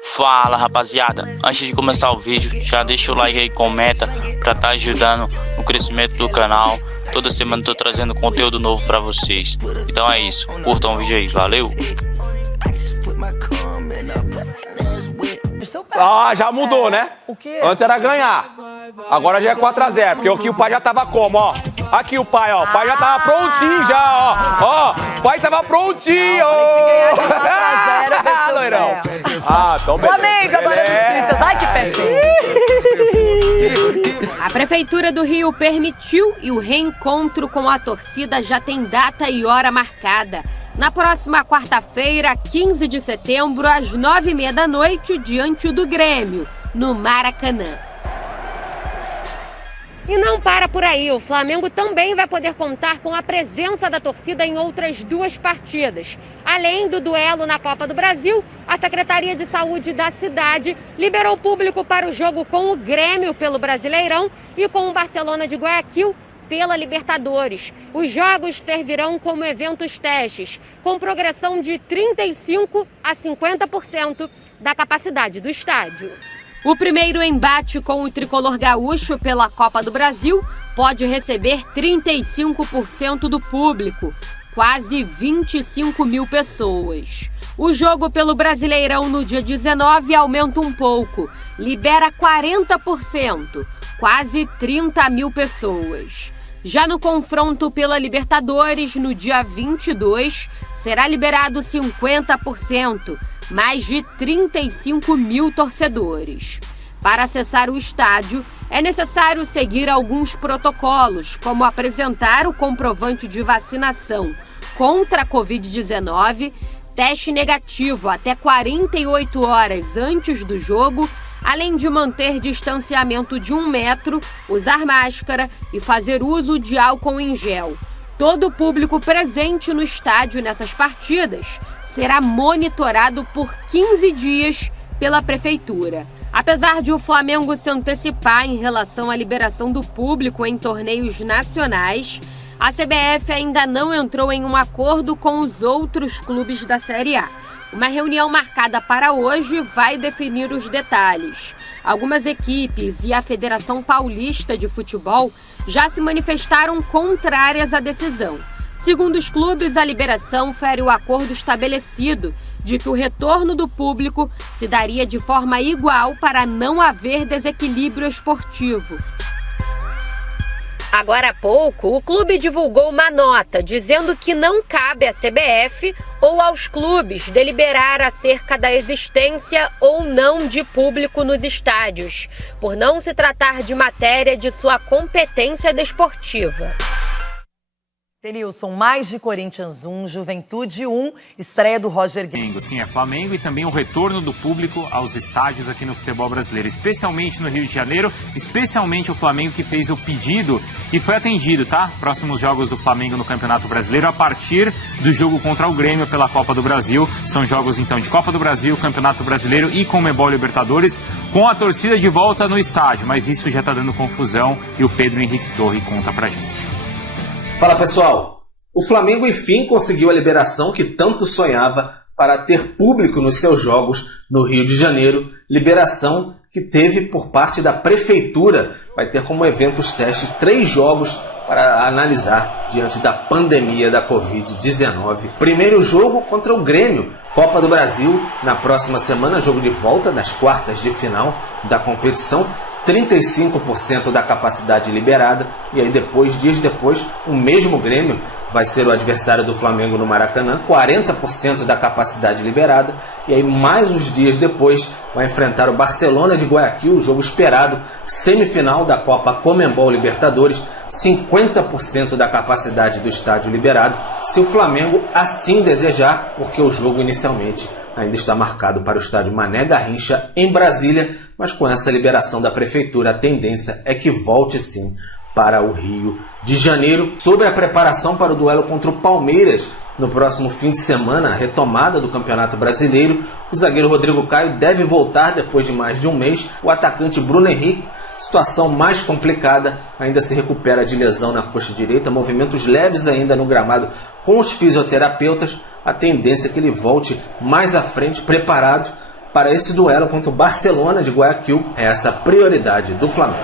Fala rapaziada, antes de começar o vídeo, já deixa o like aí, comenta pra estar ajudando no crescimento do canal. Toda semana tô trazendo conteúdo novo pra vocês. Então é isso, curtam o vídeo aí, valeu! Ah, já mudou, né? O quê? Antes era ganhar. Agora já é 4-0, porque aqui o pai já tava como, ó. Aqui o pai, ó. O pai já tava prontinho já, ó. Ó, o pai tava prontinho. Ah, loirão. Ah, então beleza. Flamengo, agora notícias. Ai, que perfeito. A Prefeitura do Rio permitiu e o reencontro com a torcida já tem data e hora marcada. Na próxima quarta-feira, 15 de setembro, às 9h30 da noite, diante do Grêmio, no Maracanã. E não para por aí, o Flamengo também vai poder contar com a presença da torcida em outras duas partidas. Além do duelo na Copa do Brasil, a Secretaria de Saúde da cidade liberou o público para o jogo com o Grêmio pelo Brasileirão e com o Barcelona de Guayaquil pela Libertadores. Os jogos servirão como eventos testes, com progressão de 35% a 50% da capacidade do estádio. O primeiro embate com o tricolor gaúcho pela Copa do Brasil pode receber 35% do público, quase 25 mil pessoas. O jogo pelo Brasileirão no dia 19 aumenta um pouco, libera 40%, quase 30 mil pessoas. Já no confronto pela Libertadores, no dia 22, será liberado 50%, mais de 35 mil torcedores. Para acessar o estádio, é necessário seguir alguns protocolos, como apresentar o comprovante de vacinação contra a Covid-19, teste negativo até 48 horas antes do jogo, além de manter distanciamento de 1 metro, usar máscara e fazer uso de álcool em gel. Todo o público presente no estádio nessas partidas será monitorado por 15 dias pela Prefeitura. Apesar de o Flamengo se antecipar em relação à liberação do público em torneios nacionais, a CBF ainda não entrou em um acordo com os outros clubes da Série A. Uma reunião marcada para hoje vai definir os detalhes. Algumas equipes e a Federação Paulista de Futebol já se manifestaram contrárias à decisão. Segundo os clubes, a liberação fere o acordo estabelecido de que o retorno do público se daria de forma igual para não haver desequilíbrio esportivo. Agora há pouco, o clube divulgou uma nota dizendo que não cabe à CBF ou aos clubes deliberar acerca da existência ou não de público nos estádios, por não se tratar de matéria de sua competência desportiva. Denilson, mais de Corinthians 1, Juventude 1, estreia do Roger Guedes. Sim, é Flamengo e também o retorno do público aos estádios aqui no futebol brasileiro, especialmente no Rio de Janeiro, especialmente o Flamengo que fez o pedido e foi atendido, tá? Próximos jogos do Flamengo no Campeonato Brasileiro a partir do jogo contra o Grêmio pela Copa do Brasil. São jogos então de Copa do Brasil, Campeonato Brasileiro e Conmebol Libertadores, com a torcida de volta no estádio, mas isso já tá dando confusão e o Pedro Henrique Torre conta pra gente. Fala pessoal, o Flamengo enfim conseguiu a liberação que tanto sonhava para ter público nos seus jogos no Rio de Janeiro, liberação que teve por parte da Prefeitura, vai ter como eventos testes 3 jogos para analisar diante da pandemia da Covid-19. Primeiro jogo contra o Grêmio, Copa do Brasil, na próxima semana, jogo de volta das quartas de final da competição. 35% da capacidade liberada, e aí depois, dias depois, o mesmo Grêmio vai ser o adversário do Flamengo no Maracanã, 40% da capacidade liberada, e aí mais uns dias depois vai enfrentar o Barcelona de Guayaquil, o jogo esperado, semifinal da Copa Conmebol Libertadores, 50% da capacidade do estádio liberado, se o Flamengo assim desejar, porque o jogo inicialmente ainda está marcado para o estádio Mané Garrincha, em Brasília, mas com essa liberação da Prefeitura, a tendência é que volte sim para o Rio de Janeiro. Sobre a preparação para o duelo contra o Palmeiras, no próximo fim de semana, a retomada do Campeonato Brasileiro, o zagueiro Rodrigo Caio deve voltar depois de mais de um mês. O atacante Bruno Henrique, situação mais complicada, ainda se recupera de lesão na coxa direita, movimentos leves ainda no gramado com os fisioterapeutas. A tendência é que ele volte mais à frente, preparado para esse duelo contra o Barcelona de Guayaquil. É essa a prioridade do Flamengo.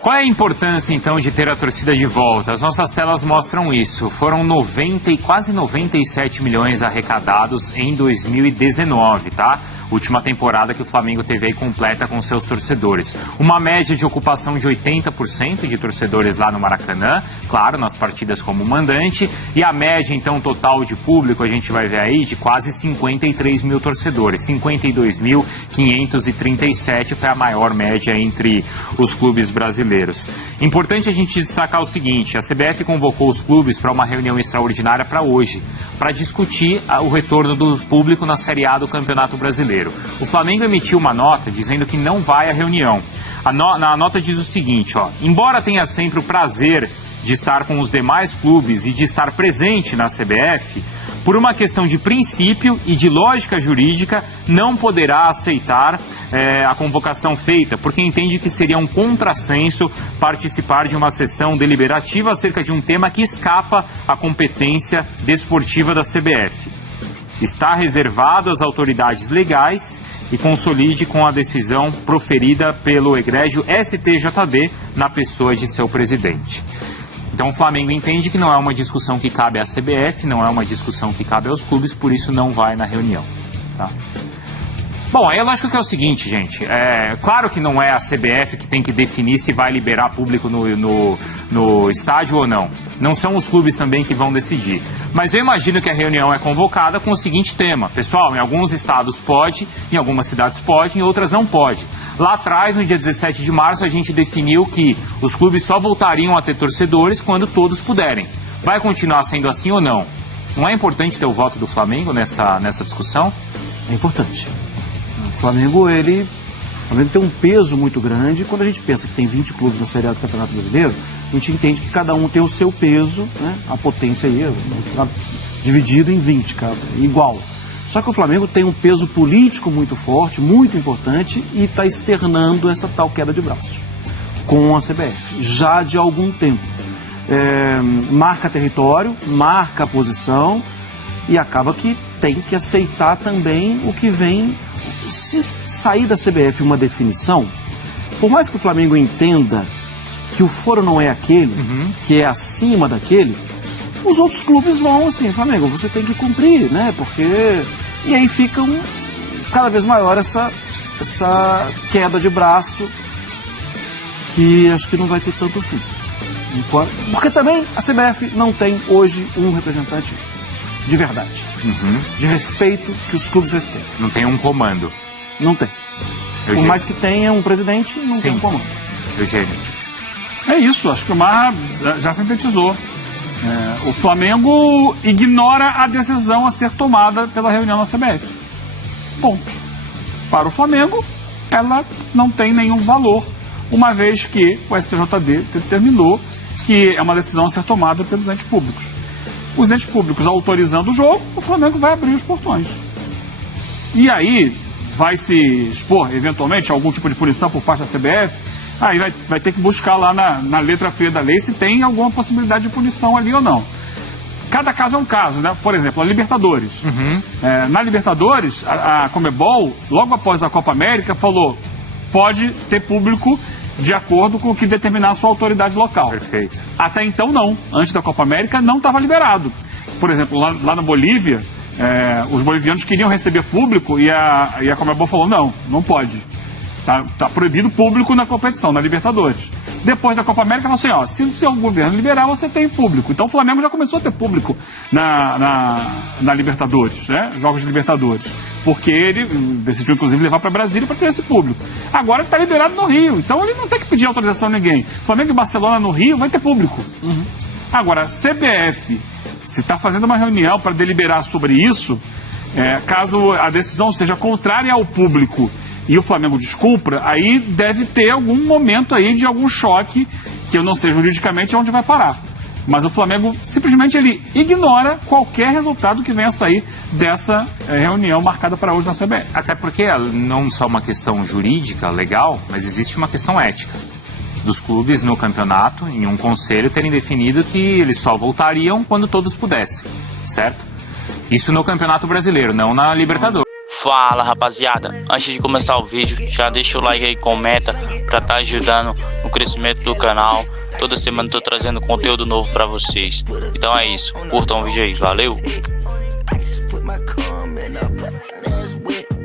Qual é a importância, então, de ter a torcida de volta? As nossas telas mostram isso. Foram 90 e quase 97 milhões arrecadados em 2019, tá? Última temporada que o Flamengo teve aí completa com seus torcedores. Uma média de ocupação de 80% de torcedores lá no Maracanã, claro, nas partidas como mandante. E a média, então, total de público, a gente vai ver aí, de quase 53 mil torcedores. 52.537 foi a maior média entre os clubes brasileiros. Importante a gente destacar o seguinte, a CBF convocou os clubes para uma reunião extraordinária para hoje, para discutir o retorno do público na Série A do Campeonato Brasileiro. O Flamengo emitiu uma nota dizendo que não vai à reunião. A nota diz o seguinte, ó, embora tenha sempre o prazer de estar com os demais clubes e de estar presente na CBF, por uma questão de princípio e de lógica jurídica, não poderá aceitar a convocação feita, porque entende que seria um contrassenso participar de uma sessão deliberativa acerca de um tema que escapa à competência desportiva da CBF. Está reservado às autoridades legais e consolide com a decisão proferida pelo egrégio STJD na pessoa de seu presidente. Então o Flamengo entende que não é uma discussão que cabe à CBF, não é uma discussão que cabe aos clubes, por isso não vai na reunião. Tá? Bom, aí é lógico que é o seguinte, gente, claro que não é a CBF que tem que definir se vai liberar público no estádio ou não. Não são os clubes também que vão decidir. Mas eu imagino que a reunião é convocada com o seguinte tema. Pessoal, em alguns estados pode, em algumas cidades pode, em outras não pode. Lá atrás, no dia 17 de março, a gente definiu que os clubes só voltariam a ter torcedores quando todos puderem. Vai continuar sendo assim ou não? Não é importante ter o voto do Flamengo nessa discussão? É importante. O Flamengo tem um peso muito grande. Quando a gente pensa que tem 20 clubes na Série A do Campeonato Brasileiro, a gente entende que cada um tem o seu peso, né? A potência aí dividido em 20, igual. Só que o Flamengo tem um peso político muito forte, muito importante, e está externando essa tal queda de braço com a CBF, já de algum tempo. Marca território, marca posição, e acaba que tem que aceitar também o que vem. Se sair da CBF uma definição, por mais que o Flamengo entenda que o foro não é aquele, que é acima daquele, os outros clubes vão assim, Flamengo, você tem que cumprir, né? Porque... E aí fica cada vez maior essa queda de braço, que acho que não vai ter tanto fim. Porque também a CBF não tem hoje um representante de verdade, de respeito, que os clubes respeitam. Não tem um comando. Não tem. Por mais que tenha um presidente, não tem um comando. Eugênio. É isso, acho que o Mar já sintetizou. O Flamengo ignora a decisão a ser tomada pela reunião da CBF. Bom, para o Flamengo, ela não tem nenhum valor, uma vez que o STJD determinou que é uma decisão a ser tomada pelos entes públicos. Os entes públicos autorizando o jogo, o Flamengo vai abrir os portões. E aí vai se expor, eventualmente, a algum tipo de punição por parte da CBF. Aí vai ter que buscar lá na letra fria da lei se tem alguma possibilidade de punição ali ou não. Cada caso é um caso, né? Por exemplo, a Libertadores. Na Libertadores, a Conmebol, logo após a Copa América, falou: pode ter público de acordo com o que determinar a sua autoridade local. Perfeito. Até então não. Antes da Copa América não estava liberado. Por exemplo, lá na Bolívia, os bolivianos queriam receber público e a Conmebol falou: não pode. Tá proibido público na competição, na Libertadores. Depois da Copa América, falou assim, se o seu governo liberar, você tem público. Então o Flamengo já começou a ter público na Libertadores, né? Jogos de Libertadores. Porque ele decidiu, inclusive, levar para Brasília para ter esse público. Agora ele está liberado no Rio, então ele não tem que pedir autorização a ninguém. Flamengo e Barcelona no Rio vai ter público. Agora, a CBF, se está fazendo uma reunião para deliberar sobre isso, caso a decisão seja contrária ao público e o Flamengo descumpra, aí deve ter algum momento aí de algum choque, que eu não sei juridicamente onde vai parar. Mas o Flamengo simplesmente ele ignora qualquer resultado que venha a sair dessa reunião marcada para hoje na CBF. Até porque não só uma questão jurídica, legal, mas existe uma questão ética. Dos clubes no campeonato, em um conselho, terem definido que eles só voltariam quando todos pudessem, certo? Isso no Campeonato Brasileiro, não na Libertadores. Fala rapaziada, antes de começar o vídeo, já deixa o like aí, comenta pra estar ajudando no crescimento do canal. Toda semana tô trazendo conteúdo novo pra vocês. Então é isso, curtam o vídeo aí, valeu!